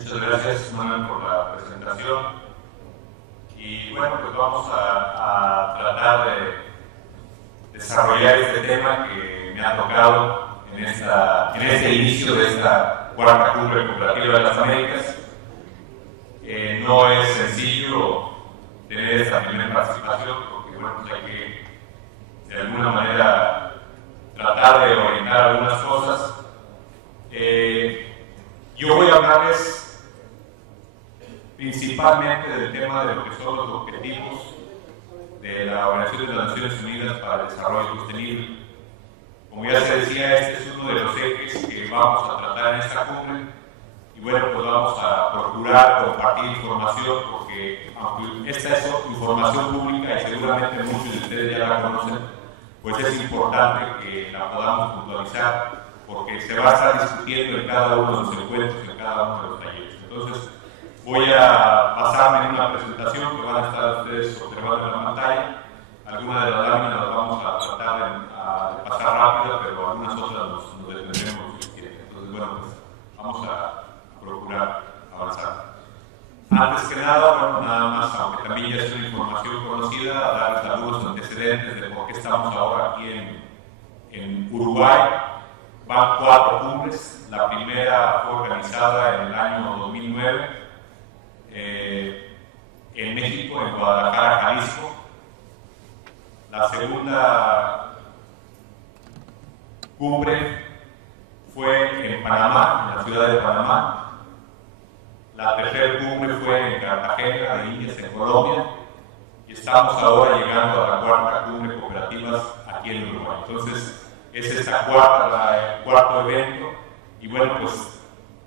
Muchas gracias, Manuel, por la presentación. Y bueno, pues vamos a tratar de desarrollar este tema que me ha tocado en este inicio de esta cuarta cumbre cooperativa de las Américas. No es sencillo tener esta primera participación porque bueno, pues hay que de alguna manera tratar de orientar algunas cosas. Yo voy a hablarles principalmente del tema de lo que son los objetivos de la Organización de las Naciones Unidas para el Desarrollo Sostenible. Como ya se decía, este es uno de los ejes que vamos a tratar en esta cumbre y bueno, pues vamos a procurar compartir información porque aunque esta es información pública y seguramente muchos de ustedes ya la conocen, pues es importante que la podamos puntualizar porque se va a estar discutiendo en cada uno de los encuentros, en cada uno de los talleres. Entonces, voy a basarme en una presentación que van a estar ustedes observando en la pantalla. Algunas de las láminas las vamos a tratar de pasar rápido, pero algunas otras nos detendremos si quieren. Entonces, bueno, pues vamos a procurar avanzar. Antes que nada, bueno, nada más, aunque también ya es una información conocida, darles algunos antecedentes de por qué estamos ahora aquí en Uruguay. Van 4 cumbres. La primera fue organizada en el año 2009 en México, en Guadalajara, Jalisco. La segunda cumbre fue en Panamá, en la ciudad de Panamá. La tercera cumbre fue en Cartagena de Indias, en Colombia. Y estamos ahora llegando a la cuarta cumbre de cooperativas aquí en Uruguay. Entonces, es esta el cuarto evento. Y bueno, pues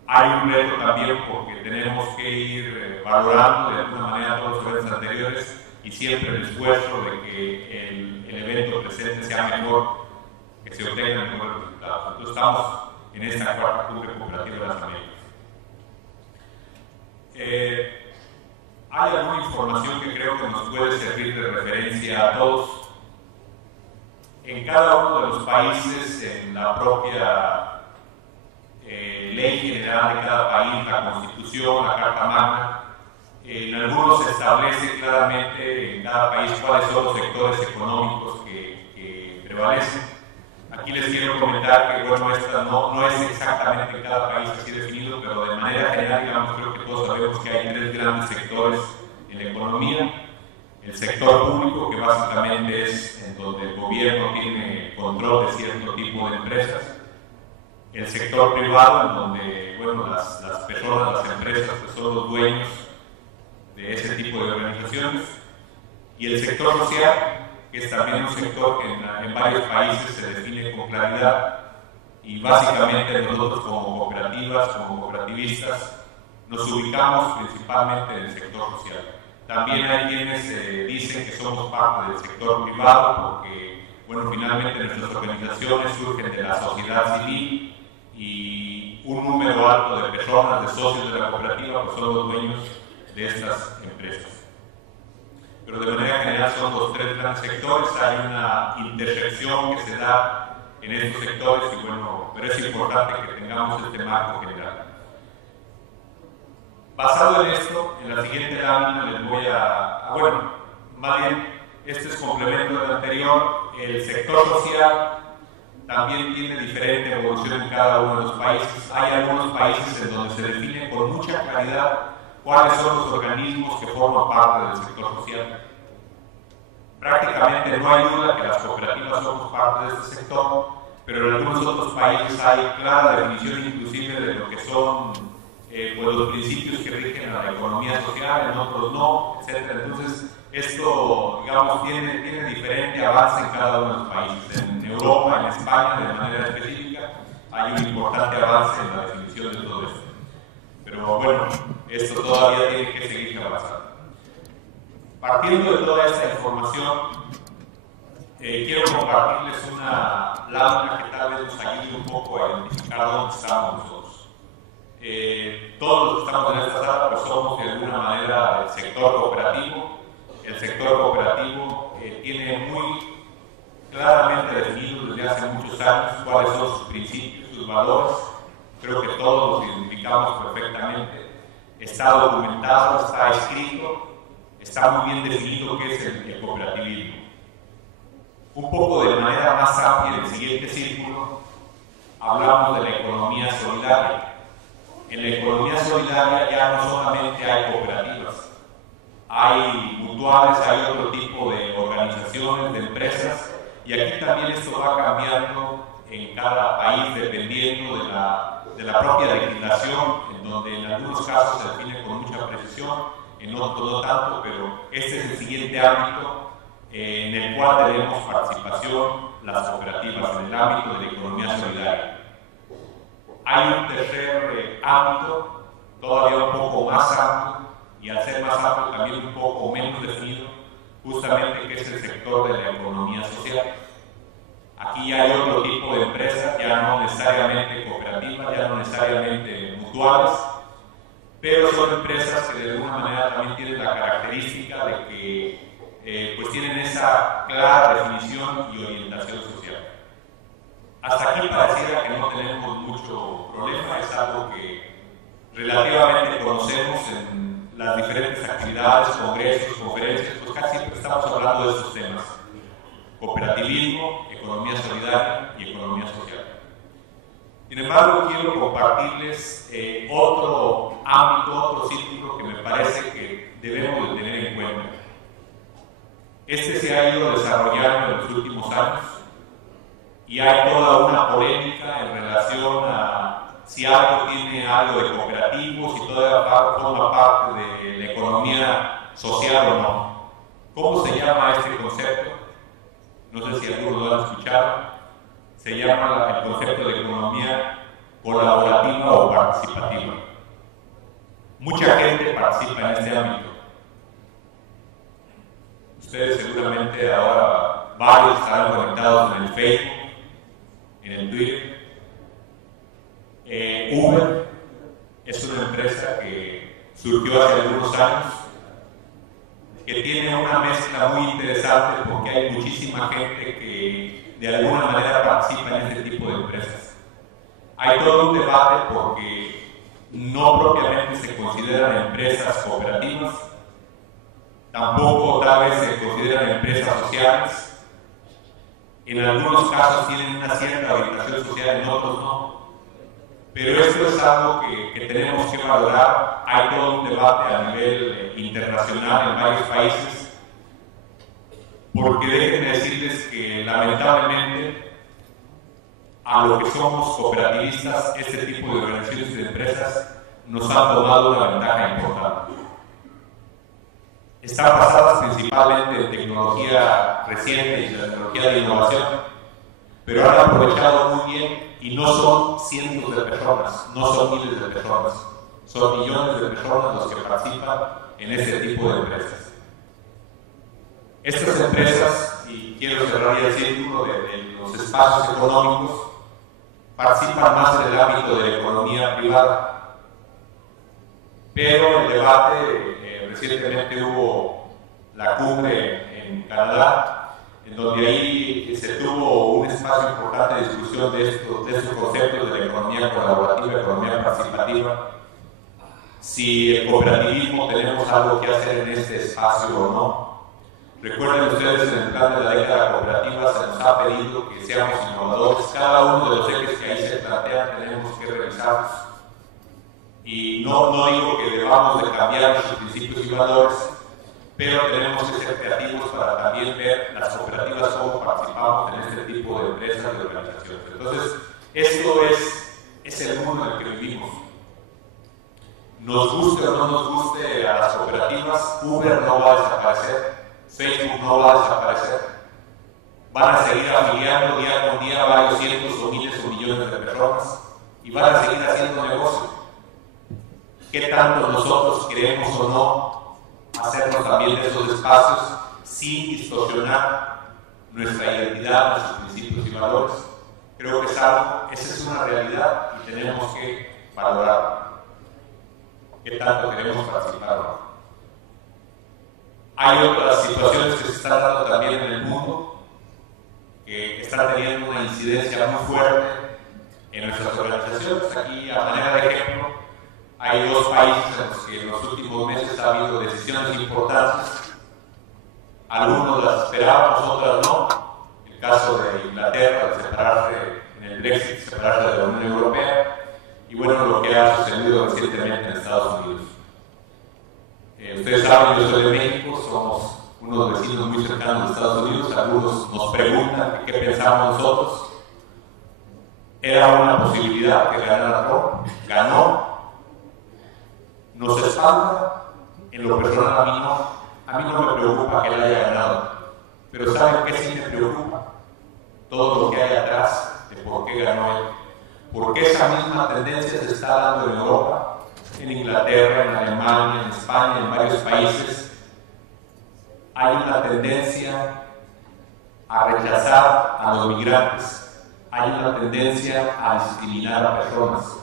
hay un reto también porque tenemos que ir valorando de alguna manera todos los eventos anteriores y siempre el esfuerzo de que el evento presente sea mejor, que se obtengan mejores resultados. Entonces estamos en esta cuarta cumbre cooperativa de las Américas. Hay alguna información que creo que nos puede servir de referencia a todos. En cada uno de los países, en la propia ley general de cada país, la Constitución, la Carta Magna, en algunos se establece claramente en cada país cuáles son los sectores económicos que prevalecen. Aquí les quiero comentar que bueno, esta no es exactamente en cada país así definido, pero de manera general, digamos, creo que todos sabemos que hay 3 grandes sectores en la economía. El sector público, que básicamente es en donde el gobierno tiene control de cierto tipo de empresas. El sector privado, en donde bueno, las personas, las empresas, pues son los dueños de ese tipo de organizaciones. Y el sector social, que es también un sector que en varios países se define con claridad. Y básicamente nosotros como cooperativas, como cooperativistas, nos ubicamos principalmente en el sector social. También hay quienes dicen que somos parte del sector privado porque, bueno, finalmente nuestras organizaciones surgen de la sociedad civil y un número alto de personas, de socios de la cooperativa, pues son los dueños de estas empresas. Pero de manera general son los 3 grandes sectores, hay una intersección que se da en estos sectores y bueno, pero es importante que tengamos este marco general. Basado en esto, en la siguiente lámina les voy bueno, más bien, este es complemento del anterior. El sector social también tiene diferente evolución en cada uno de los países. Hay algunos países en donde se define con mucha claridad cuáles son los organismos que forman parte del sector social. Prácticamente no hay duda que las cooperativas somos parte de este sector, pero en algunos otros países hay clara definición inclusive de lo que son pues los principios que rigen a la economía social, en otros no, etc. Entonces, esto, digamos, tiene diferente avance en cada uno de los países. En Europa, en España, de manera específica, hay un importante avance en la definición de todo esto. Pero bueno, esto todavía tiene que seguir avanzando. Partiendo de toda esta información, quiero compartirles una lámina que tal vez nos ayude un poco a identificar dónde estamos nosotros. Todos los que estamos en esta sala pues somos de alguna manera del sector cooperativo. El sector cooperativo tiene muy claramente definido desde hace muchos años cuáles son sus principios, sus valores. Creo que todos los identificamos perfectamente. está documentado, está escrito, está muy bien definido qué es el cooperativismo. Un poco de manera más amplia, en el siguiente círculo, hablamos de la economía solidaria. En la economía solidaria ya no solamente hay cooperativas, hay mutuales, hay otro tipo de organizaciones, de empresas, y aquí también esto va cambiando en cada país dependiendo de la propia legislación, en donde en algunos casos se define con mucha precisión, en otros no tanto, pero este es el siguiente ámbito en el cual tenemos participación las cooperativas, en el ámbito de la economía solidaria. Hay un tercer ámbito, todavía un poco más amplio, y al ser más amplio también un poco menos definido, justamente que es el sector de la economía social. Aquí hay otro tipo de empresas, ya no necesariamente cooperativas, ya no necesariamente mutuales, pero son empresas que de alguna manera también tienen la característica de que pues tienen esa clara definición y orientación social. Hasta aquí pareciera que no tenemos mucho problema, es algo que relativamente conocemos en las diferentes actividades, congresos, conferencias, pues casi siempre estamos hablando de estos temas: cooperativismo, economía solidaria y economía social. Sin embargo, quiero compartirles otro ámbito, otro círculo que me parece que debemos de tener en cuenta. Este se ha ido desarrollando en los últimos años y hay toda una polémica en relación a si algo tiene algo de cooperativo, si todavía forma parte de la economía social o no. ¿Cómo se llama este concepto? No sé si algunos lo han escuchado. Se llama el concepto de economía colaborativa o participativa. Mucha gente participa en este ámbito. Ustedes seguramente ahora varios estarán conectados en el Facebook, en el Twitter. Uber es una empresa que surgió hace algunos años, que tiene una mezcla muy interesante porque hay muchísima gente que de alguna manera participa en este tipo de empresas. Hay todo un debate porque no propiamente se consideran empresas cooperativas, tampoco tal vez se consideran empresas sociales, en algunos casos tienen una cierta orientación social, en otros no. Pero esto es algo que tenemos que valorar. Hay todo un debate a nivel internacional en varios países, porque déjenme decirles que lamentablemente a lo que somos cooperativistas, este tipo de organizaciones y de empresas nos han tomado una ventaja importante. Están basadas principalmente en tecnología reciente y tecnología de innovación, pero han aprovechado muy bien, y no son cientos de personas, no son miles de personas, son millones de personas los que participan en este tipo de empresas. Estas empresas, y quiero cerrar el círculo de los espacios económicos, participan más en el ámbito de la economía privada, pero el debate, recientemente hubo la cumbre en Canadá, en donde ahí se tuvo un espacio importante de discusión de estos conceptos de la economía colaborativa, economía participativa, si el cooperativismo tenemos algo que hacer en este espacio o no. Recuerden ustedes, en el plan de la década cooperativa se nos ha pedido que seamos innovadores. Cada uno de los ejes que ahí se plantean tenemos que revisarlos. Y no digo que debamos de cambiar nuestros principios y valores, pero tenemos que ser creativos para también ver las cooperativas cómo participamos en este tipo de empresas y organizaciones. Entonces, esto es el mundo en el que vivimos. Nos guste o no nos guste a las cooperativas, Uber no va a desaparecer, Facebook no va a desaparecer. Van a seguir afiliando día con día varios cientos o miles o millones de personas y van a seguir haciendo negocio. ¿Qué tanto nosotros queremos o no hacernos también de esos espacios sin distorsionar nuestra identidad, nuestros principios y valores? Creo que esa es una realidad y tenemos que valorarlo. ¿Qué tanto queremos participar o no? Hay otras situaciones que se están dando también en el mundo que están teniendo una incidencia muy fuerte en nuestras organizaciones. Aquí, a manera de ejemplo, Hay dos países en los que en los últimos meses ha habido decisiones importantes. Algunos las esperábamos, otras no. El caso de Inglaterra, de separarse en el Brexit, separarse de la Unión Europea. Y bueno, lo que ha sucedido recientemente en Estados Unidos. Ustedes saben, yo soy de México, somos unos vecinos muy cercanos de Estados Unidos. Algunos nos preguntan qué pensamos nosotros. Era una posibilidad que ganara Trump, ganó. Nos espanta, en lo personal a mí no me preocupa que él haya ganado, pero ¿saben qué sí me preocupa? Todo lo que hay atrás de por qué ganó él. Porque esa misma tendencia se está dando en Europa, en Inglaterra, en Alemania, en España, en varios países. Hay una tendencia a rechazar a los migrantes, hay una tendencia a discriminar a personas.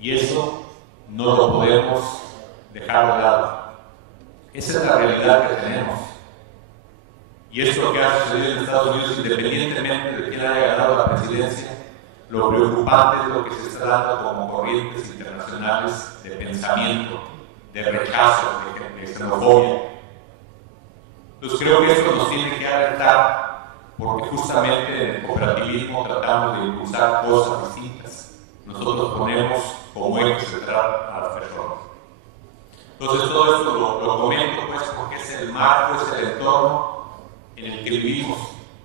Y eso no lo podemos dejar de lado. Esa es la realidad que tenemos. Y es lo que ha sucedido en Estados Unidos, independientemente de quién haya ganado la presidencia. Lo preocupante es lo que se está dando como corrientes internacionales de pensamiento, de rechazo, de xenofobia. Entonces creo que esto nos tiene que alertar, porque justamente en el cooperativismo tratamos de impulsar cosas distintas. Nosotros ponemos como eje central a las personas. Entonces todo esto lo comento pues porque es el marco, es el entorno en el que vivimos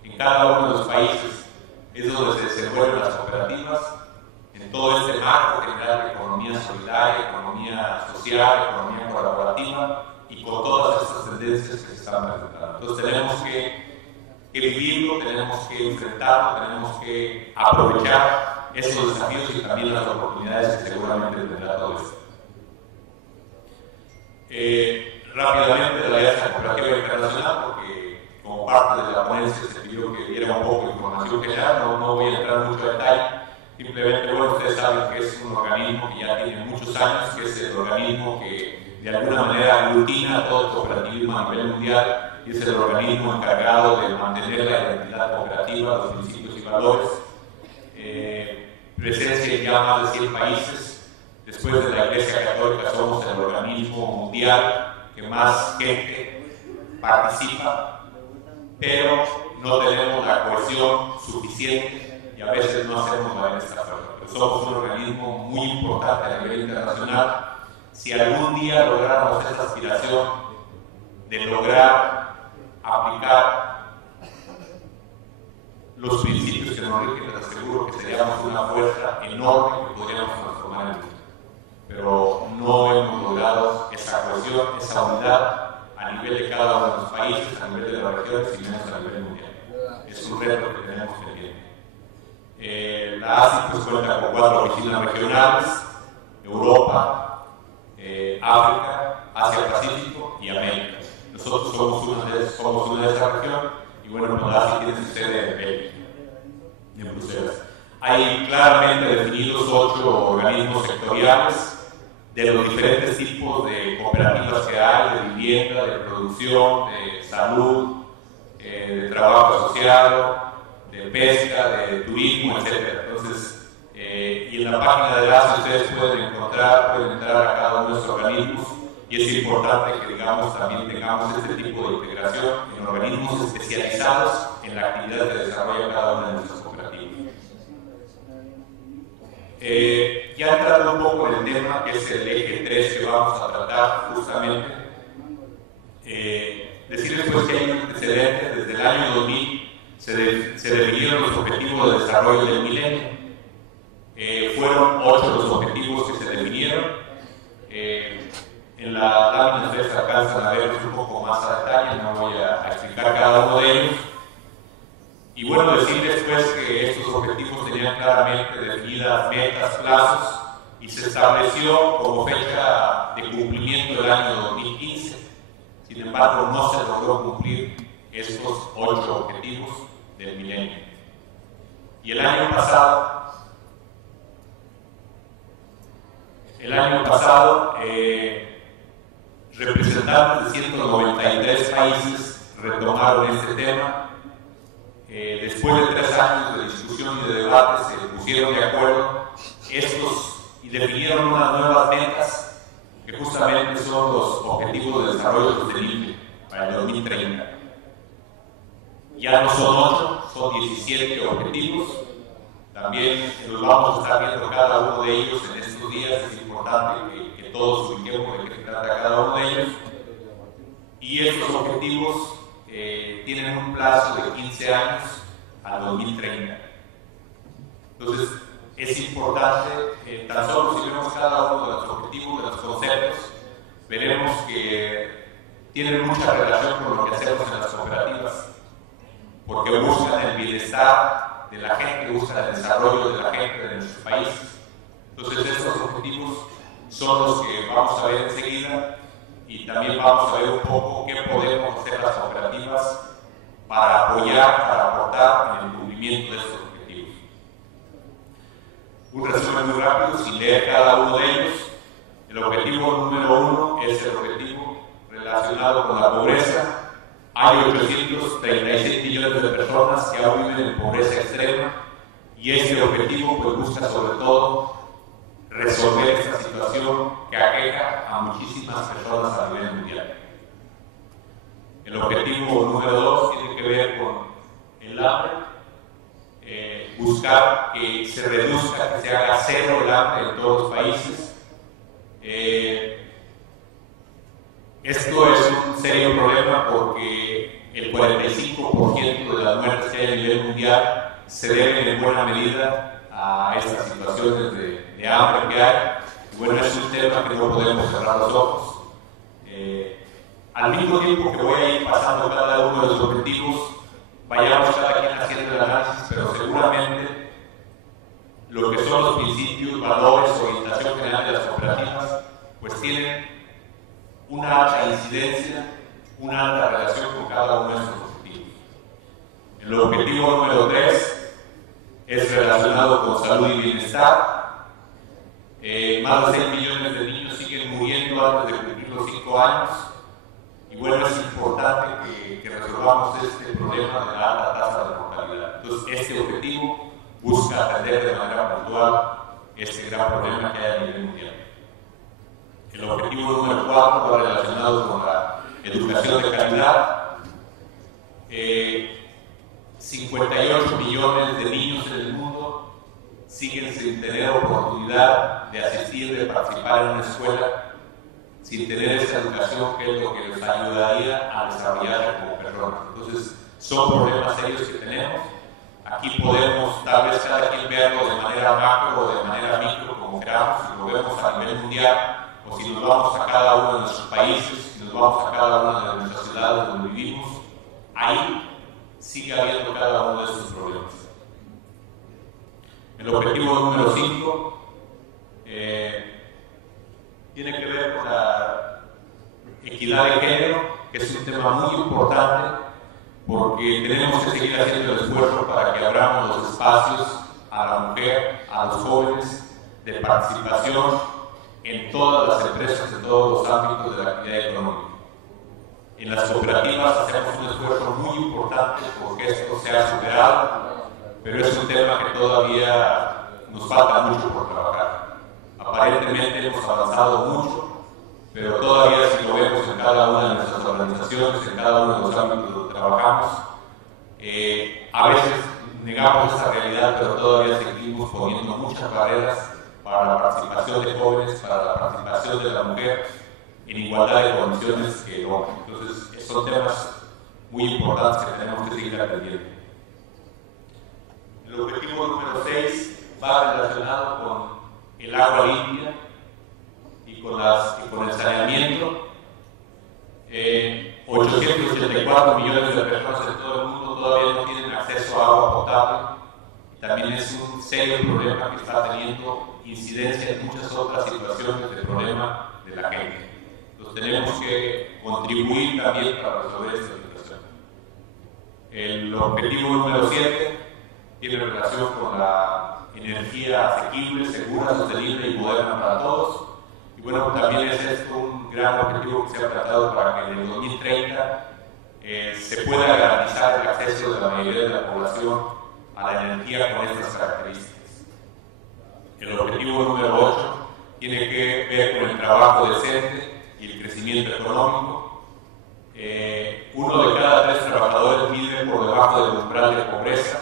en cada uno de los países. Es donde se desenvuelven las cooperativas, en todo este marco general de economía solidaria, economía social, economía colaborativa y con todas estas tendencias que se están presentando. Entonces tenemos que vivirlo, tenemos que enfrentarlo, tenemos que aprovechar esos desafíos y también las oportunidades que seguramente tendrá todo esto. Rápidamente de la Alianza Cooperativa Internacional, porque como parte de la ponencia se pidió que diera un poco de información general, no voy a entrar mucho en detalle, simplemente, bueno, ustedes saben que es un organismo que ya tiene muchos años, que es el organismo que de alguna manera aglutina todo el cooperativismo a nivel mundial y es el organismo encargado de mantener la identidad cooperativa, los principios y valores. Presencia en ya más de 100 países. Después de la Iglesia Católica somos el organismo mundial que más gente participa, pero no tenemos la cohesión suficiente y a veces no hacemos la esta fuerza. Pero somos un organismo muy importante a nivel internacional. Si algún día lográramos esa aspiración de lograr aplicar los principios que nos rigen, les aseguro que seríamos una fuerza enorme que podríamos transformar el mundo. Pero no hemos logrado esa cohesión, esa unidad a nivel de cada uno de los países, a nivel de las regiones y menos a nivel mundial. Es un reto que tenemos pendiente. La ASI pues, cuenta con 4 oficinas regionales: Europa, África, Asia-Pacífico y América. Nosotros somos una de esa región y bueno, pues, la ASI tiene su sede en Bélgica, en Bruselas. Hay claramente definidos 8 organismos sectoriales de los diferentes tipos de cooperativas que hay, de vivienda, de producción, de salud, de trabajo asociado, de pesca, de turismo, etc. Entonces, y en la página de ASI ustedes pueden entrar a cada uno de estos organismos y es importante que también tengamos este tipo de integración en organismos especializados en la actividad que desarrolla cada una de nuestras cooperativas. Ya entrando un poco en el tema que es el eje 3 que vamos a tratar justamente, decirles pues que hay un antecedente. Desde el año 2000 se definieron los objetivos de desarrollo del milenio. Fueron 8 los objetivos que se definieron. En la lámina ustedes alcanzan a verlos un poco más a detalle, no voy a explicar cada uno de ellos. Y bueno, decirles pues que estos objetivos tenían claramente definidas metas, plazos, y se estableció como fecha de cumplimiento el año 2015. Sin embargo, no se logró cumplir estos 8 objetivos del milenio. Y el año pasado, representantes de 193 países retomaron este tema. Después de 3 años de discusión y de debate, se pusieron de acuerdo estos definieron unas nuevas metas que justamente son los Objetivos de Desarrollo Sostenible para el 2030. Ya no son 8, son 17 objetivos. También los vamos a estar viendo cada uno de ellos en estos días. Es importante que todos ubiquemos de qué se trata cada uno de ellos. Y estos objetivos tienen un plazo de 15 años al 2030. Entonces, es importante, tan solo si vemos cada uno de los objetivos, de los conceptos, veremos que tienen mucha relación con lo que hacemos en las cooperativas, porque buscan el bienestar de la gente, buscan el desarrollo de la gente de nuestros países. Entonces, estos objetivos son los que vamos a ver enseguida, y también vamos a ver un poco qué podemos hacer las cooperativas para apoyar, para aportar en el cumplimiento de estos objetivos. Un resumen muy rápido, sin leer cada uno de ellos. El objetivo número 1 es el objetivo relacionado con la pobreza. Hay 836 millones de personas que aún viven en pobreza extrema, y este objetivo pues busca sobre todo resolver esta situación que aqueja a muchísimas personas a nivel mundial. El objetivo número 2 tiene que ver con el hambre, buscar que se reduzca, que se haga cero el hambre en todos los países. Esto es un serio problema porque el 45% de las muertes que hay a nivel mundial se deben en buena medida a estas situaciones de hambre que hay. Y bueno, es un tema que no podemos cerrar los ojos. Al mismo tiempo que voy a ir pasando cada uno de los objetivos, vayamos cada quien haciendo el análisis, pero seguramente lo que son los principios, valores, orientación general de las cooperativas, pues tienen una alta incidencia, una alta relación con cada uno de estos objetivos. El objetivo número 3 es relacionado con salud y bienestar. Más de 6 millones de niños siguen muriendo antes de cumplir los 5 años. Y bueno, es importante que resolvamos este problema de la alta tasa de mortalidad. Entonces, este objetivo busca atender de manera puntual este gran problema que hay a nivel mundial. El objetivo número 4 va relacionado con la educación de calidad. 58 millones de niños en el mundo siguen sin tener oportunidad de asistir, de participar en una escuela, sin tener esa educación que es lo que les ayudaría a desarrollarse como personas. Entonces, son problemas serios que tenemos. Aquí podemos tal vez cada quien verlo de manera macro o de manera micro, como queramos, si lo vemos a nivel mundial, o si nos vamos a cada uno de nuestros países, si nos vamos a cada una de nuestras ciudades donde vivimos, ahí sigue habiendo cada uno de estos problemas. El objetivo número 5 tiene que ver con la equidad de género, que es un tema muy importante, porque tenemos que seguir haciendo el esfuerzo para que abramos los espacios a la mujer, a los jóvenes, de participación en todas las empresas, en todos los ámbitos de la actividad económica. En las cooperativas hacemos un esfuerzo muy importante porque esto sea superado, pero es un tema que todavía nos falta mucho por trabajar. Aparentemente hemos avanzado mucho, pero todavía si lo vemos en cada una de nuestras organizaciones, en cada uno de los ámbitos donde trabajamos, a veces negamos esa realidad, pero todavía seguimos poniendo muchas barreras para la participación de jóvenes, para la participación de la mujer en igualdad de condiciones que el hombre. Entonces, son temas muy importantes que tenemos que seguir atendiendo. El objetivo número 6 va relacionado con el agua limpia y con el saneamiento. 884 millones de personas en todo el mundo todavía no tienen acceso a agua potable. También es un serio problema que está teniendo incidencia en muchas otras situaciones de problema de la gente. Entonces tenemos que contribuir también para resolver esta situación. El objetivo número 7 tiene relación con la energía asequible, segura, sostenible y moderna para todos. Y bueno, también es esto un gran objetivo que se ha tratado para que en el 2030 se pueda garantizar el acceso de la mayoría de la población a la energía con estas características. El objetivo número 8 tiene que ver con el trabajo decente y el crecimiento económico. Uno de cada 3 trabajadores vive por debajo del umbral de pobreza,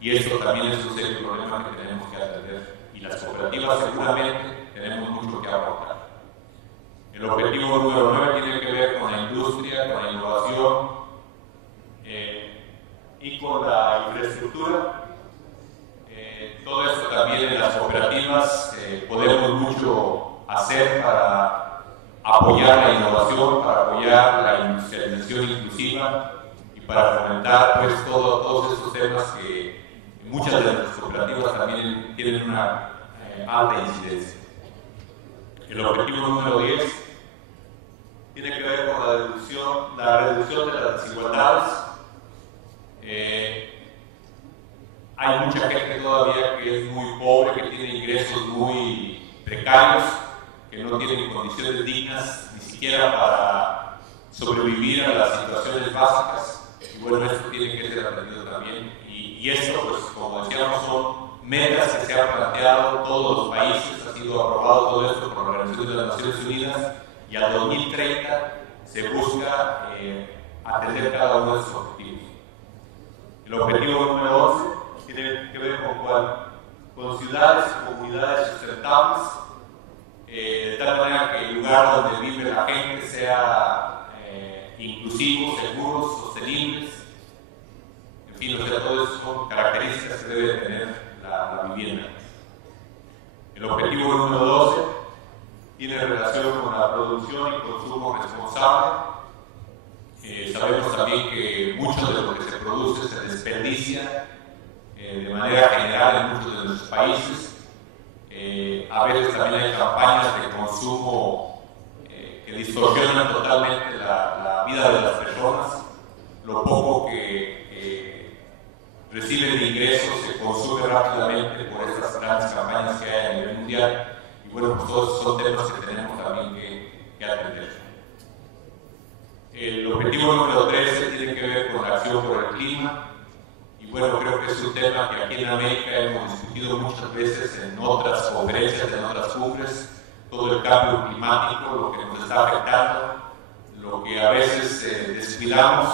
y esto también es un serio problema que tenemos que atender. Y las cooperativas seguramente tenemos mucho que aportar. El objetivo número 9 tiene que ver con la industria, con la innovación y con la infraestructura. Todo esto también en las cooperativas podemos mucho hacer para apoyar la innovación, para apoyar la industrialización inclusiva y para fomentar pues, todos estos temas que muchas de las cooperativas también tienen una alta incidencia. El objetivo número 10 tiene que ver con la reducción de las desigualdades. Hay mucha gente todavía que es muy pobre, que tiene ingresos muy precarios, que no tienen condiciones dignas ni siquiera para sobrevivir a las situaciones básicas. Y bueno, esto tiene que ser atendido también. Y esto, pues, como decíamos, son metas que se han planteado todos los países, ha sido aprobado todo esto por la Organización de las Naciones Unidas, y al 2030 se busca atender cada uno de estos objetivos. El objetivo número 11 tiene que ver con ciudades y comunidades sustentables, de tal manera que el lugar donde vive la gente sea inclusivo, seguro, sostenibles. En fin, todo eso son características que debe tener la vivienda. El objetivo número 12 tiene relación con la producción y consumo responsable. Sabemos también que mucho de lo que se produce se desperdicia de manera general en muchos de nuestros países. A veces también hay campañas de consumo que distorsionan totalmente la vida de las personas. Lo poco que reciben de ingresos se consume rápidamente por estas grandes campañas que hay a nivel mundial. Y bueno, pues todos son temas que tenemos también que atender. El objetivo número 13 tiene que ver con la acción por el clima. Y bueno, creo que es un tema que aquí en América hemos discutido muchas veces en otras conferencias, en otras cumbres. Todo el cambio climático, lo que nos está afectando, lo que a veces descuidamos.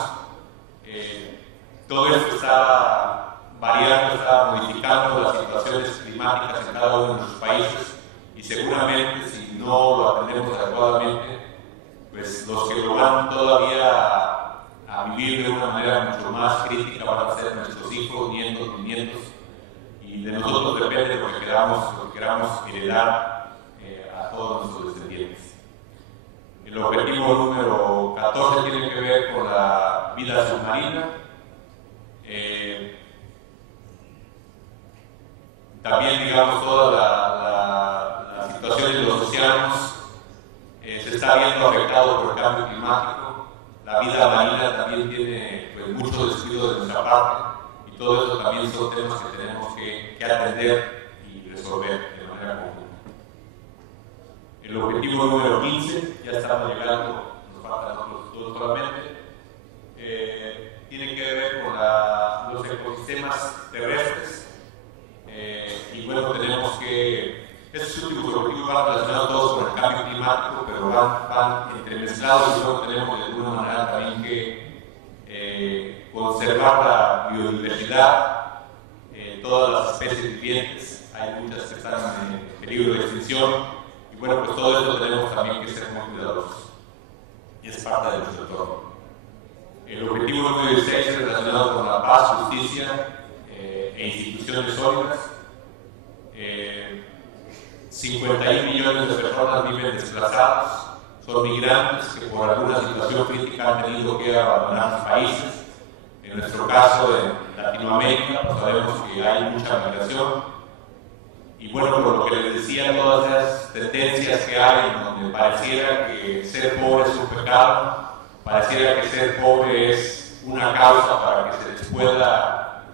Todo esto está variando, está modificando las situaciones climáticas en cada uno de nuestros países, y seguramente si no lo atendemos adecuadamente, pues los que lo van todavía a vivir de una manera mucho más crítica van a ser nuestros hijos, nietos, bisnietos, y de nosotros depende lo que queramos heredar a todos nuestros descendientes. El objetivo número 14 tiene que ver con la vida submarina. También, digamos, toda la situación de los océanos se está viendo afectado por el cambio climático. La vida marina también tiene pues, mucho descuido de nuestra parte, y todo eso también son temas que tenemos que atender y resolver de manera conjunta. El objetivo número 15, ya estamos llegando, nos faltan otros dos solamente, tiene que ver con los ecosistemas terrestres. Y bueno, tenemos que, estos últimos objetivos van relacionados todos con el cambio climático, pero van entremezclados, y luego tenemos de alguna manera también que conservar la biodiversidad, todas las especies vivientes. Hay muchas que están en peligro de extinción, y bueno, pues todo esto tenemos también que ser muy cuidadosos, y es parte de nuestro entorno. El objetivo número 16 es relacionado con la paz, justicia e instituciones sólidas. 51 millones de personas viven desplazados, son migrantes que por alguna situación crítica han tenido que abandonar sus países. En nuestro caso, en Latinoamérica, pues sabemos que hay mucha migración. Y bueno, por lo que les decía, todas esas tendencias que hay en donde pareciera que ser pobre es un pecado, pareciera que ser pobre es una causa para que se les pueda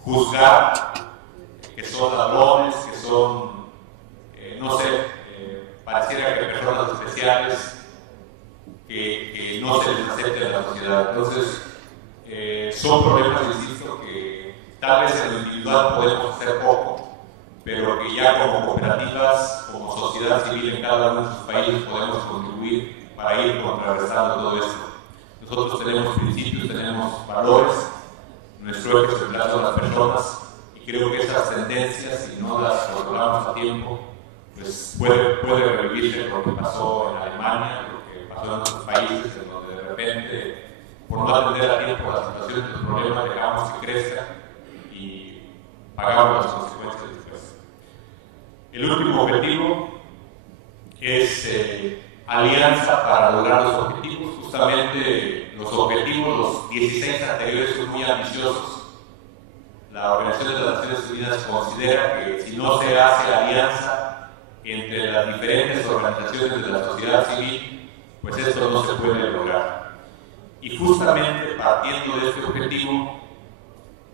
juzgar, que son ladrones, que son, no sé, pareciera que personas especiales que no se les acepte en la sociedad. Entonces, son problemas, insisto, que tal vez en lo individual podemos hacer poco, pero que ya como cooperativas, como sociedad civil en cada uno de sus países podemos contribuir para ir contrarrestando todo esto. Nosotros tenemos principios, tenemos valores, nuestro eje es el trato a las personas, y creo que esas tendencias, si no las controlamos a tiempo, pues puede revivirse lo que pasó en Alemania, lo que pasó en otros países, en donde de repente, por no atender a tiempo las situaciones, los problemas, dejamos que crezcan y pagamos las consecuencias después. El último objetivo es alianza para lograr los objetivos. Justamente los objetivos, los 16 anteriores, son muy ambiciosos. La Organización de las Naciones Unidas considera que si no se hace alianza entre las diferentes organizaciones de la sociedad civil, pues esto no se puede lograr. Y justamente partiendo de este objetivo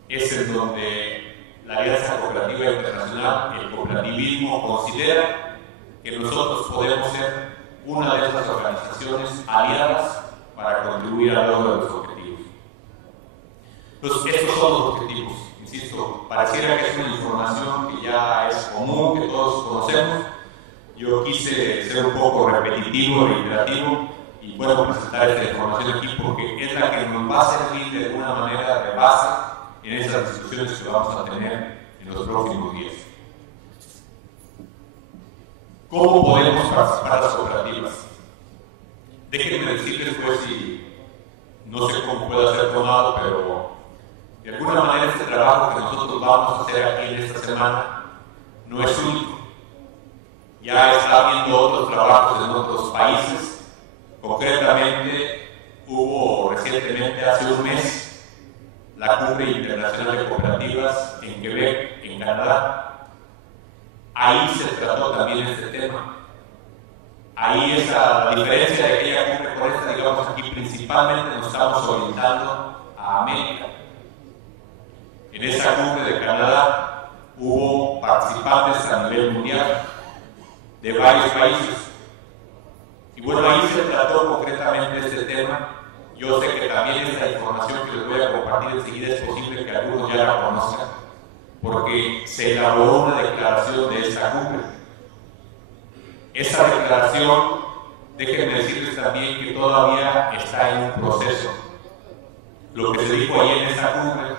es en donde la Alianza Cooperativa Internacional, el cooperativismo, considera que nosotros podemos ser una de esas organizaciones aliadas para contribuir al logro de los objetivos. Entonces, estos son los objetivos. Insisto, pareciera que es una información que ya es común, que todos conocemos. Yo quise ser un poco repetitivo, reiterativo, y puedo presentar esta información aquí porque es la que nos va a servir de alguna manera de base en esas discusiones que vamos a tener en los próximos días. ¿Cómo podemos participar las cooperativas? Déjenme decirles, pues, si no sé cómo pueda ser tomado, pero de alguna manera este trabajo que nosotros vamos a hacer aquí en esta semana no es único. Ya está habiendo otros trabajos en otros países. Concretamente, hubo recientemente, hace un mes, la Cumbre Internacional de Cooperativas en Quebec, en Canadá. Ahí se trató también este tema. Ahí esa diferencia de aquella cumbre con esta, digamos, aquí principalmente nos estamos orientando a América. En esa cumbre de Canadá hubo participantes a nivel mundial de varios países. Y bueno, ahí se trató concretamente este tema. Yo sé que también esta información que les voy a compartir enseguida es posible que algunos ya la conozcan, porque se elaboró una declaración de esta cumbre. Esa declaración, déjenme decirles también que todavía está en un proceso. Lo que se dijo ahí en esa cumbre,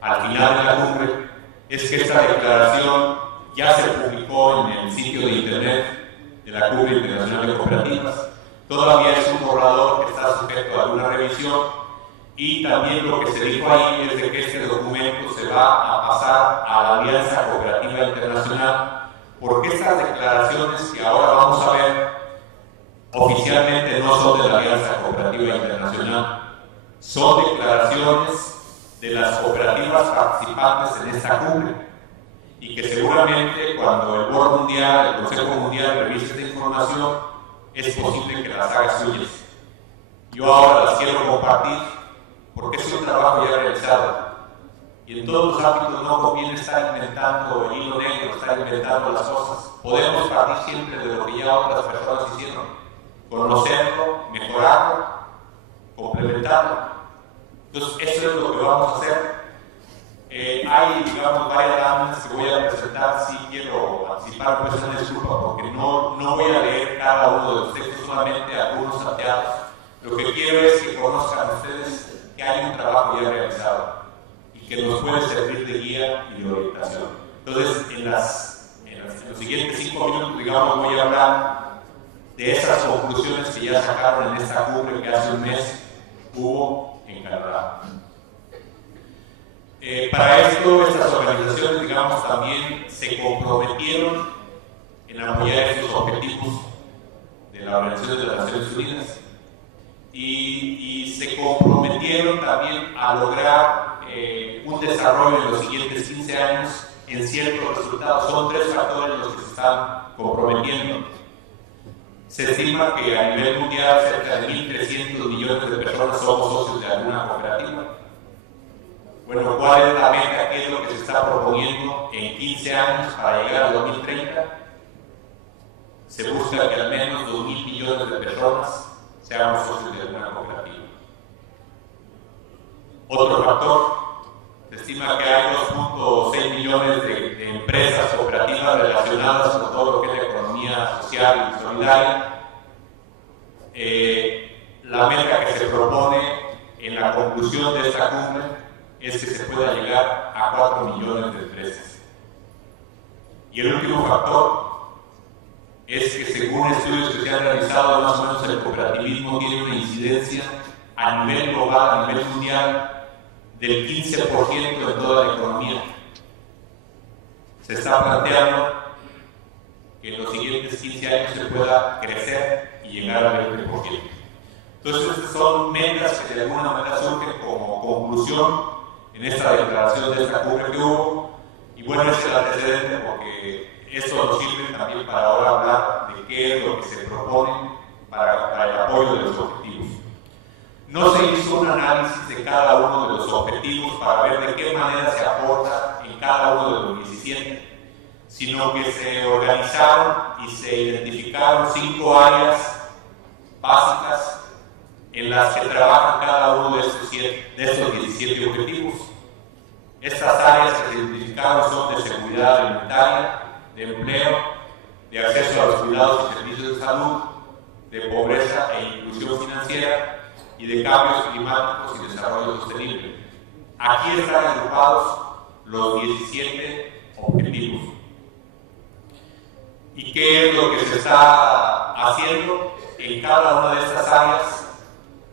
al final de la cumbre, es que esta declaración ya se publicó en el sitio de internet de la Cumbre Internacional de Cooperativas. Todavía es un borrador que está sujeto a alguna revisión, y también lo que se dijo ahí es de que este documento se va a pasar a la Alianza Cooperativa Internacional, porque estas declaraciones que ahora vamos a ver oficialmente no son de la Alianza Cooperativa Internacional, son declaraciones de las cooperativas participantes en esta cumbre, y que seguramente cuando el Board Mundial, el Consejo Mundial revise esta información, es posible que las haga suyas. Yo ahora las quiero compartir porque es un trabajo ya realizado, y en todos los ámbitos no conviene estar inventando el hilo negro, estar inventando las cosas. Podemos partir siempre de lo que ya otras personas hicieron, conocerlo, mejorarlo, complementarlo. Entonces, eso es lo que vamos a hacer. Hay, digamos, varias láminas que voy a presentar. Sí quiero anticipar, pues, una disculpa porque no voy a leer cada uno de los textos, solamente algunos salteados. Lo que quiero es que conozcan ustedes que hay un trabajo ya realizado y que nos puede servir de guía y de orientación. Entonces, en los siguientes 5 minutos, digamos, voy a hablar de esas conclusiones que ya sacaron en esta cumbre que hace un mes hubo en Canadá. Para esto, estas organizaciones, digamos, también se comprometieron en apoyar estos objetivos de la Organización de las Naciones Unidas, y se comprometieron también a lograr un desarrollo en los siguientes 15 años en ciertos resultados. Son 3 factores los que se están comprometiendo. Se estima que a nivel mundial cerca de 1.300 millones de personas somos socios de alguna cooperativa. Bueno, ¿cuál es la meta? ¿Qué es lo que se está proponiendo en 15 años para llegar al 2030? Se busca que al menos 2.000 millones de personas seamos socios de alguna cooperativa. Otro factor, se estima que hay 2.6 millones de empresas relacionadas con todo lo que es la economía social y solidaria. La meta que se propone en la conclusión de esta cumbre es que se pueda llegar a 4 millones de empresas. Y el último factor es que, según estudios que se han realizado, más o menos el cooperativismo tiene una incidencia a nivel global, a nivel mundial, del 15% de toda la economía. Se está planteando que en los siguientes 15 años se pueda crecer y llegar al 20%. Entonces, estas son metas que de alguna manera surgen como conclusión en esta declaración de esta cumbre que hubo. Y bueno, este es el antecedente porque esto nos sirve también para ahora hablar de qué es lo que se propone para el apoyo de los objetivos. No se hizo un análisis de cada uno de los objetivos para ver de qué manera se aporta en cada uno de los 17, sino que se organizaron y se identificaron 5 áreas básicas en las que trabajan cada uno de estos 17 objetivos. Estas áreas que se identificaron son de seguridad alimentaria, de empleo, de acceso a los cuidados y servicios de salud, de pobreza e inclusión financiera y de cambios climáticos y desarrollo sostenible. Aquí están agrupados los 17 objetivos. ¿Y qué es lo que se está haciendo? En cada una de estas áreas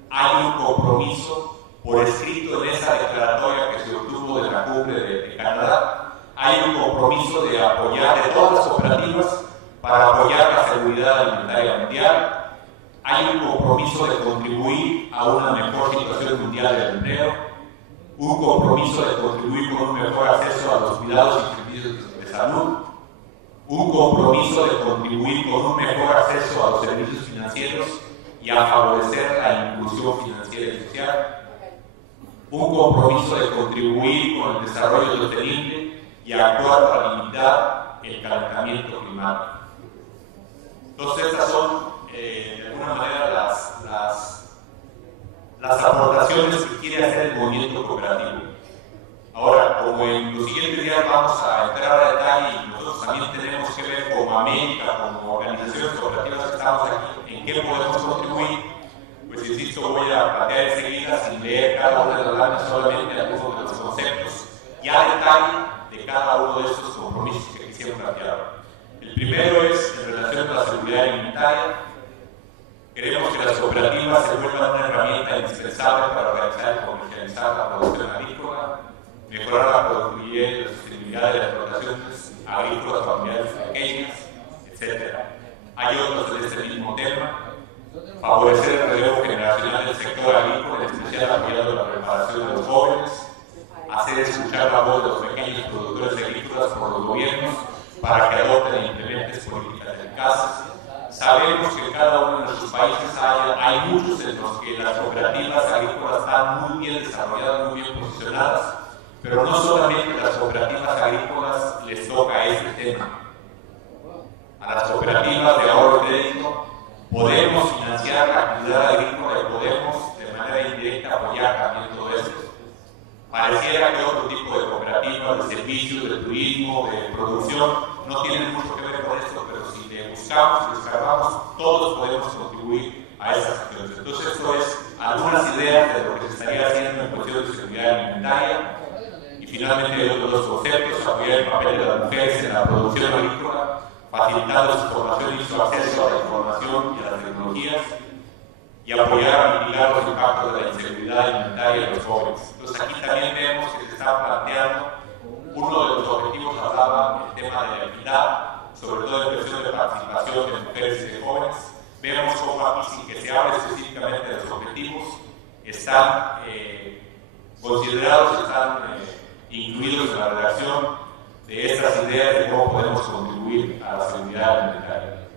hay un compromiso por escrito en esa declaratoria que se obtuvo de la cumbre de Canadá. Hay un compromiso de apoyar, de todas las cooperativas, para apoyar la seguridad alimentaria mundial. Hay un compromiso de contribuir a una mejor situación mundial del empleo, un compromiso de contribuir con un mejor acceso a los cuidados y servicios de salud, un compromiso de contribuir con un mejor acceso a los servicios financieros y a favorecer la inclusión financiera y social, un compromiso de contribuir con el desarrollo sostenible y actuar para limitar el calentamiento climático. Entonces, estas son de alguna manera las aportaciones que quiere hacer el movimiento cooperativo. Ahora, como en los siguientes días vamos a entrar a detalle y nosotros también tenemos que ver como América, como organizaciones cooperativas que estamos aquí, en qué podemos contribuir, pues insisto, voy a plantear enseguida, sin leer cada una de las láminas, solamente algunos de los conceptos y a detalle de cada uno de estos compromisos que quisiera plantear. El primero es en relación a la seguridad alimentaria. Queremos que las cooperativas se vuelvan una herramienta indispensable para organizar y comercializar la producción agrícola, mejorar la productividad y la sostenibilidad de las explotaciones agrícolas familiares pequeñas, etc. Hay otros de este mismo tema. Favorecer el relevo generacional del sector agrícola, en especial apoyando la preparación de los jóvenes. Hacer escuchar la voz de los pequeños productores agrícolas por los gobiernos para que adopten e implementen políticas eficaces. Sabemos que en cada uno de nuestros países hay muchos en los que las cooperativas agrícolas están muy bien desarrolladas, muy bien posicionadas, pero no solamente a las cooperativas agrícolas les toca este tema. A las cooperativas de ahorro y crédito podemos financiar la actividad agrícola y podemos de manera indirecta apoyar también todo esto. Pareciera que otro tipo de cooperativas, de servicios, de turismo, de producción, no tienen mucho que ver con esto, pero si le buscamos, le escarbamos, todos podemos contribuir a esas acciones. Entonces, esto es algunas ideas de lo que se estaría haciendo en cuestión de seguridad alimentaria. Y finalmente, otros dos conceptos: apoyar el papel de las mujeres en la producción agrícola, facilitando su formación y su acceso a la información y a las tecnologías, y apoyar a mitigar los impactos de la inseguridad alimentaria en los jóvenes. Entonces, aquí también vemos que se está planteando uno de los objetivos, hablaba el tema de la equidad, sobre todo en cuestión de participación de mujeres y de jóvenes. Vemos cómo aquí, sin que se hable específicamente de los objetivos, están considerados, están incluidos en la redacción de estas ideas de cómo podemos contribuir a la seguridad alimentaria.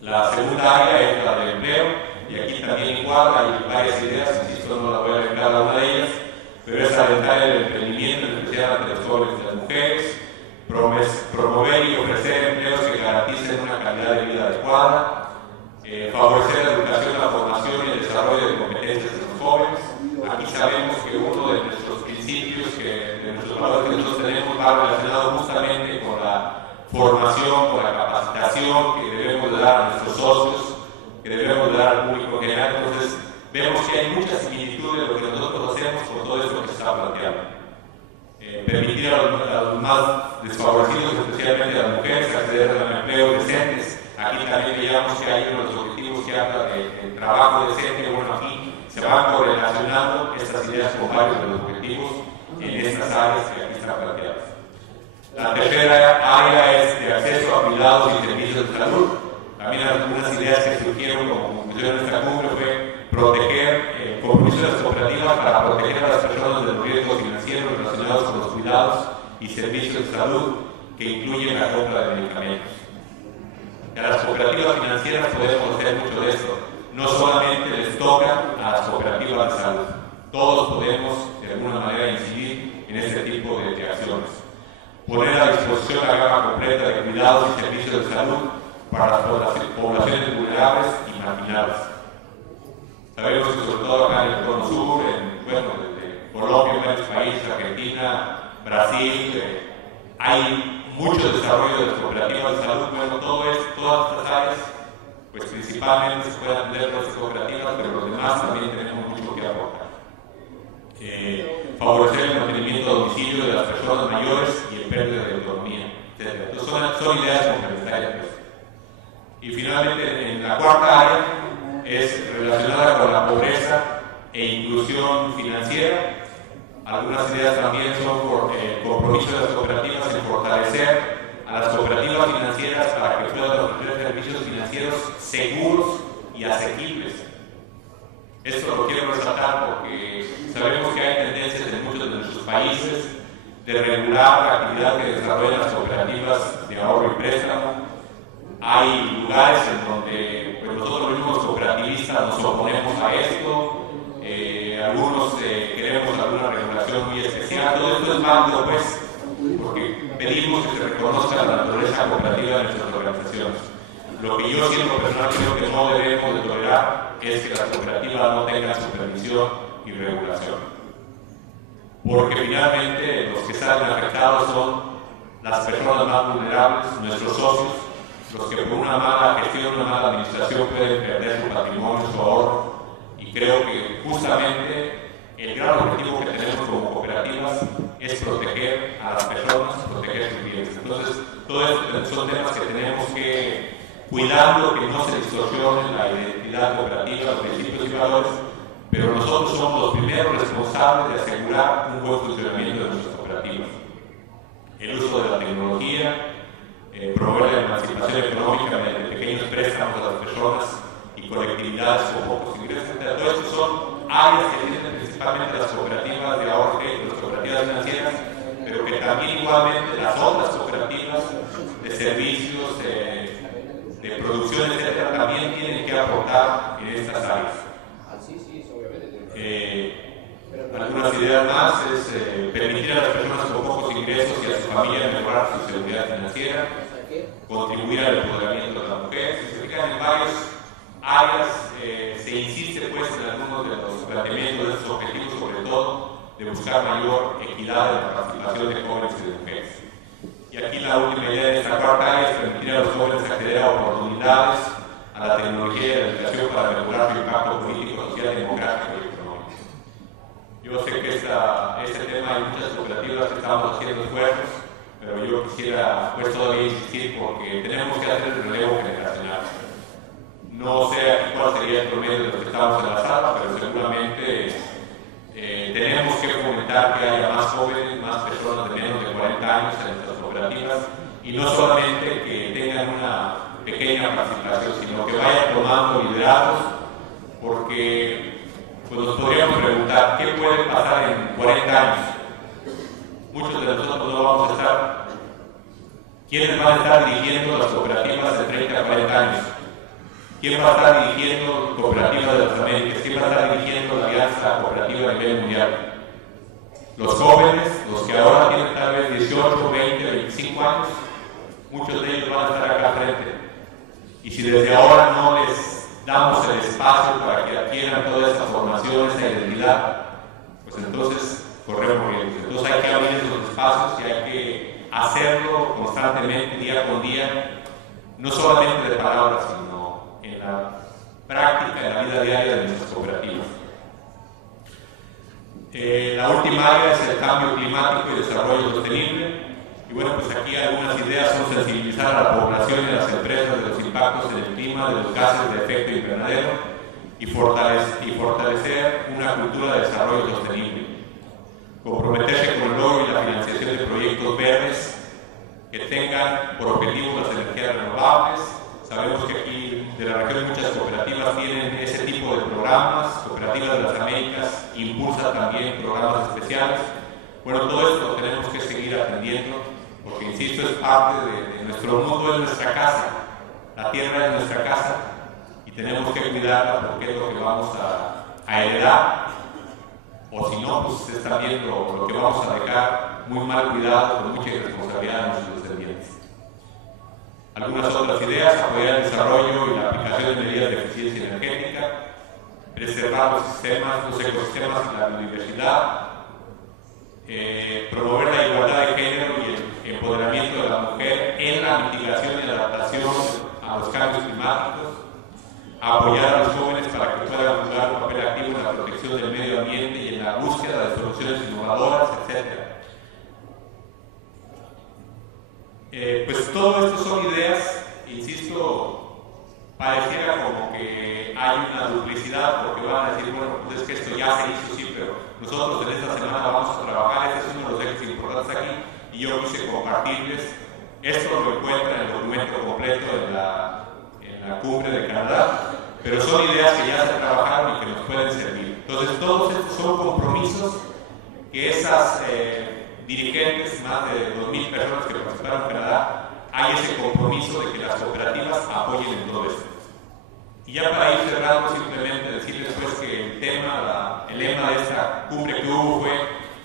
La segunda área es la del empleo, y aquí también igual hay varias ideas, insisto, no las voy a leer cada una de ellas, pero es alentar el emprendimiento, en especial ante los jóvenes y las mujeres, promover y ofrecer empleos que garanticen una calidad de vida adecuada, favorecer la educación, la formación y el desarrollo de competencias de los jóvenes. Aquí sabemos que uno de nuestros principios, de nuestros valores que nosotros tenemos, va relacionado justamente con la formación, con la capacitación que debemos de dar a nuestros socios, que debemos de dar al público general. Entonces, vemos que hay mucha similitud de lo que nosotros hacemos con todo esto que se está planteando. Permitir a los más desfavorecidos, especialmente a las mujeres, acceder a empleos decentes. Aquí también veíamos que hay uno de los objetivos que habla de trabajo decente. Bueno, aquí se van correlacionando estas ideas con varios de los objetivos en estas áreas que aquí están planteadas. La tercera área es de acceso a cuidados y servicios de salud. También algunas ideas que surgieron como conclusión de esta cumbre fue proteger el compromiso de las cooperativas para proteger a las personas de los riesgos financieros relacionados con los cuidados y servicios de salud que incluyen la compra de medicamentos. A las cooperativas financieras podemos hacer mucho de esto. No solamente les toca a las cooperativas de salud. Todos podemos de alguna manera incidir en este tipo de acciones. Poner a disposición la gama completa de cuidados y servicios de salud para las poblaciones vulnerables y marginadas. Sabemos que sobre todo acá en el cono sur, desde Colombia, en varios países, Argentina, Brasil, hay mucho desarrollo de las cooperativas de salud. Bueno, todas estas áreas, pues principalmente se pueden atender por estas cooperativas, pero los demás también tenemos mucho que aportar. Favorecer el mantenimiento a domicilio de las personas mayores y el pérdida de autonomía, etc. Entonces son ideas complementarias. Y finalmente, en la cuarta área, es relacionada con la pobreza e inclusión financiera. Algunas ideas también son por el compromiso de las cooperativas en fortalecer a las cooperativas financieras para que puedan ofrecer servicios financieros seguros y asequibles. Esto lo quiero resaltar porque sabemos que hay tendencias en muchos de nuestros países de regular la actividad que desarrollan las cooperativas de ahorro y préstamo. Hay lugares en donde pues, nosotros los mismos cooperativistas nos oponemos a esto, algunos queremos alguna regulación muy especial. Todo esto es válido, pues, porque pedimos que se reconozca la naturaleza cooperativa de nuestras organizaciones. Lo que yo siendo personal creo que no debemos de tolerar es que las cooperativas no tengan supervisión y regulación, porque finalmente los que salen afectados son las personas más vulnerables, nuestros socios, los que por una mala gestión, una mala administración pueden perder su patrimonio, su ahorro. Y creo que justamente el gran objetivo que tenemos como cooperativas es proteger a las personas, proteger sus bienes. Entonces, todos estos son temas que tenemos que cuidando que no se distorsione la identidad cooperativa, los principios y valores, pero nosotros somos los primeros responsables de asegurar un buen funcionamiento de nuestras cooperativas. El uso de la tecnología, promover la emancipación económica mediante pequeños préstamos a las personas y colectividades con pocos ingresos. Todo esto son áreas que tienen principalmente las cooperativas de ahorro y las cooperativas financieras, pero que también igualmente las otras cooperativas de servicios, de producción, etcétera, también tienen que aportar en estas áreas. Algunas ideas más es permitir a las personas con pocos ingresos y a su familia mejorar su seguridad financiera, contribuir al empoderamiento de las mujeres. Si se fijan en varias áreas, se insiste pues en algunos de los planteamientos de estos objetivos, sobre todo de buscar mayor equidad en la participación de jóvenes y de mujeres. Y aquí la última idea de esta cuarta área es permitir a los jóvenes acceder a oportunidades, a la tecnología y a la educación para mejorar su impacto político, social, democrático y económico. Yo sé que este tema hay muchas cooperativas que estamos haciendo esfuerzos, pero yo quisiera pues todavía insistir porque tenemos que hacer el relevo generacional. No sé aquí cuál sería el promedio de los que estamos en la sala, pero seguramente tenemos que fomentar que haya más jóvenes, más personas de menos de 40 años en nuestras cooperativas y no solamente que tengan una pequeña participación, sino que vayan tomando liderazgos, porque pues, nos podríamos preguntar qué puede pasar en 40 años. Muchos de nosotros no vamos a estar. ¿Quiénes van a estar dirigiendo las cooperativas de 30 a 40 años? ¿Quién va a estar dirigiendo cooperativas de las Américas? ¿Quién va a estar dirigiendo la alianza cooperativa a nivel mundial? Los jóvenes, los que ahora tienen tal vez 18, 20, 25 años, muchos de ellos van a estar acá frente. Y si desde ahora no les damos el espacio para que adquieran toda esa formación, esa identidad, pues entonces corremos riesgos. Entonces hay que abrir esos espacios y hay que hacerlo constantemente, día con día, no solamente de palabras, sino en la práctica, en la vida diaria de nuestras cooperativas. La última área es el cambio climático y desarrollo sostenible. Y bueno, pues aquí algunas ideas son sensibilizar a la población y a las empresas de los impactos en el clima, de los gases de efecto invernadero y fortalecer una cultura de desarrollo sostenible. Comprometerse con el logro y la financiación de proyectos verdes que tengan por objetivo las energías renovables. Sabemos que aquí de la región muchas cooperativas tienen ese tipo de programas. Cooperativas de las Américas impulsa también programas especiales. Bueno, todo esto lo tenemos que seguir atendiendo porque, insisto, es parte de nuestro mundo, es nuestra casa. La tierra es nuestra casa y tenemos que cuidarla porque es lo que vamos a heredar, o si no, pues es también lo que vamos a dejar muy mal cuidado, con mucha irresponsabilidad a nuestros descendientes. Algunas otras ideas: apoyar el desarrollo y la aplicación de medidas de eficiencia energética, preservar los ecosistemas y la biodiversidad, promover la igualdad de género y el empoderamiento de la mujer en la mitigación y adaptación a los cambios climáticos, apoyar a los jóvenes para que puedan jugar un papel activo en la protección del medio ambiente y en la búsqueda de soluciones innovadoras, etc. Pues todo esto son ideas, insisto, pareciera como que hay una duplicidad, porque van a decir, bueno, pues es que esto ya se hizo, sí, pero nosotros en esta semana vamos a trabajar, este es uno de los ejes importantes aquí, y yo quise compartirles. Esto lo encuentran en el documento completo en la cumbre de Canadá, pero son ideas que ya se trabajaron y que nos pueden servir. Entonces, todos estos son compromisos que esas dirigentes, más de 2,000 personas que participaron en Canadá, hay ese compromiso de que las cooperativas apoyen en todo esto. Y ya para ir cerrando, simplemente decirles pues que el lema de esta cumbre que hubo fue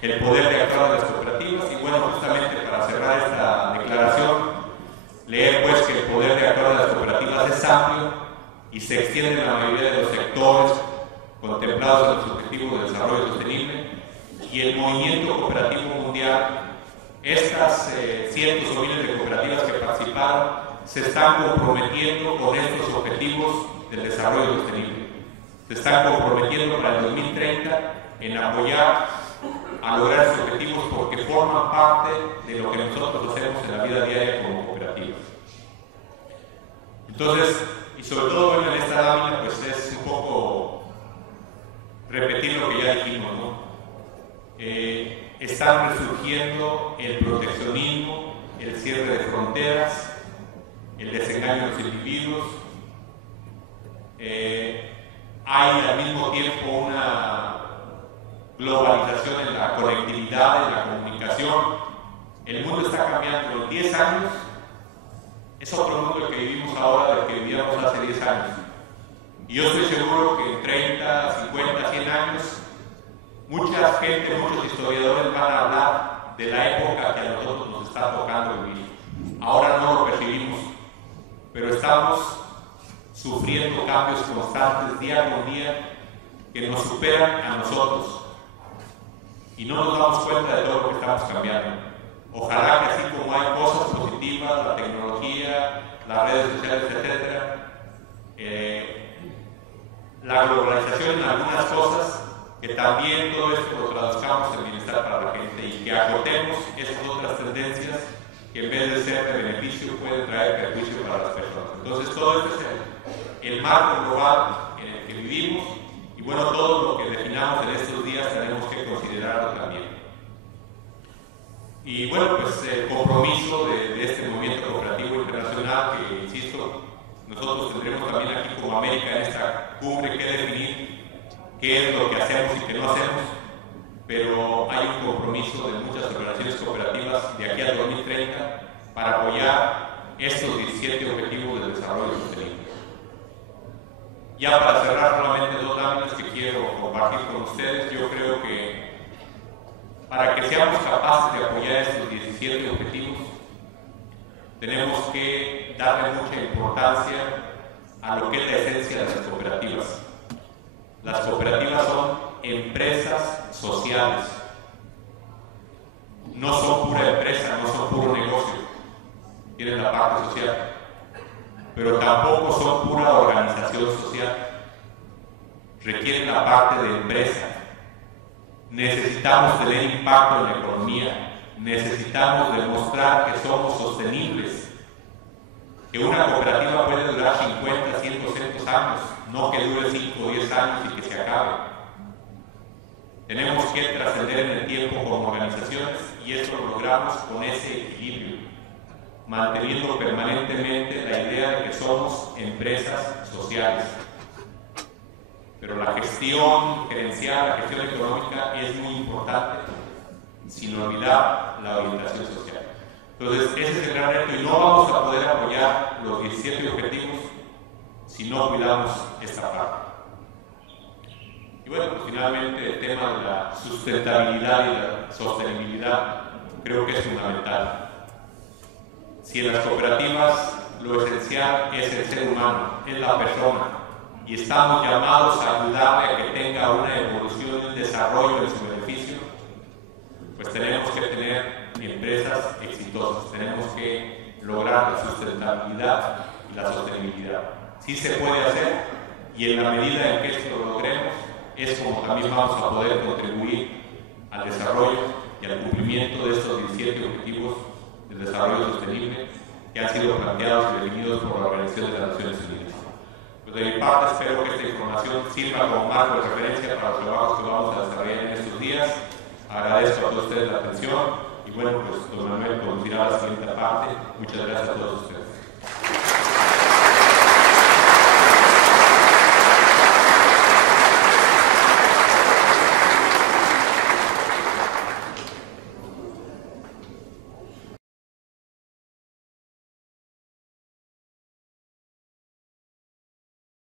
el poder de actuar de las cooperativas. Y bueno, justamente para cerrar esta declaración, leer pues que el poder de actuar de las cooperativas es amplio y se extiende en la mayoría de los sectores contemplados en los Objetivos de Desarrollo Sostenible. Y el movimiento cooperativo mundial, estas cientos o miles de cooperativas que participaron, se están comprometiendo con estos objetivos del desarrollo sostenible. Se están comprometiendo para el 2030 en apoyar a lograr esos objetivos porque forman parte de lo que nosotros hacemos en la vida diaria como cooperativas. Entonces, y sobre todo en esta lámina, pues es un poco repetir lo que ya dijimos, ¿no? Están resurgiendo el proteccionismo, el cierre de fronteras, el desengaño de los individuos. Hay al mismo tiempo una globalización en la conectividad, en la comunicación. El mundo está cambiando. En los 10 años es otro mundo el que vivimos ahora del que vivíamos hace 10 años. Y yo estoy seguro que en 30, 50, 100 años mucha gente, muchos historiadores van a hablar de la época que a nosotros nos está tocando vivir. Ahora no lo percibimos, pero estamos sufriendo cambios constantes día con día que nos superan a nosotros y no nos damos cuenta de todo lo que estamos cambiando. Ojalá que así como hay cosas positivas, la tecnología, las redes sociales, etc., la globalización en algunas cosas, que también todo esto lo traduzcamos en bienestar para la gente y que acotemos esas otras tendencias que en vez de ser de beneficio pueden traer perjuicio para las personas. Entonces todo esto es el marco global en el que vivimos y bueno, todo lo que definamos en estos días tenemos que considerarlo también. Y bueno, pues el compromiso de este movimiento cooperativo internacional que, insisto, nosotros tendremos también aquí como América en esta cumbre que definir qué es lo que hacemos y qué no hacemos, pero hay un compromiso de muchas organizaciones cooperativas de aquí al 2030 para apoyar estos 17 objetivos de desarrollo sostenible. Ya para cerrar solamente 2 láminas que quiero compartir con ustedes, yo creo que para que seamos capaces de apoyar estos 17 objetivos, tenemos que darle mucha importancia a lo que es la esencia de las cooperativas. Las cooperativas son empresas sociales. no son pura empresa, no son puro negocio, tienen la parte social, pero tampoco son pura organización social, requieren la parte de empresa. Necesitamos tener impacto en la economía, necesitamos demostrar que somos sostenibles, que una cooperativa puede durar 50, 100, 200 años, no que dure 5 o 10 años y que se acabe. Tenemos que trascender en el tiempo como organizaciones y eso lo logramos con ese equilibrio, manteniendo permanentemente la idea de que somos empresas sociales. Pero la gestión gerencial, la gestión económica es muy importante, sin olvidar la orientación social. Entonces, ese es el gran reto y no vamos a poder apoyar los 17 objetivos si no cuidamos esta parte. Y bueno, pues finalmente el tema de la sustentabilidad y la sostenibilidad creo que es fundamental. Si en las cooperativas lo esencial es el ser humano, es la persona, y estamos llamados a ayudarle a que tenga una evolución y un desarrollo en su beneficio, pues tenemos que tener empresas exitosas, tenemos que lograr la sustentabilidad y la sostenibilidad. Sí se puede hacer y en la medida en que esto lo logremos es como también vamos a poder contribuir al desarrollo y al cumplimiento de estos 17 objetivos del desarrollo sostenible que han sido planteados y definidos por la Organización de las Naciones Unidas. Pues de mi parte espero que esta información sirva como marco de referencia para los trabajos que vamos a desarrollar en estos días. Agradezco a todos ustedes la atención y bueno, pues don Manuel conducirá la siguiente parte. Muchas gracias a todos ustedes.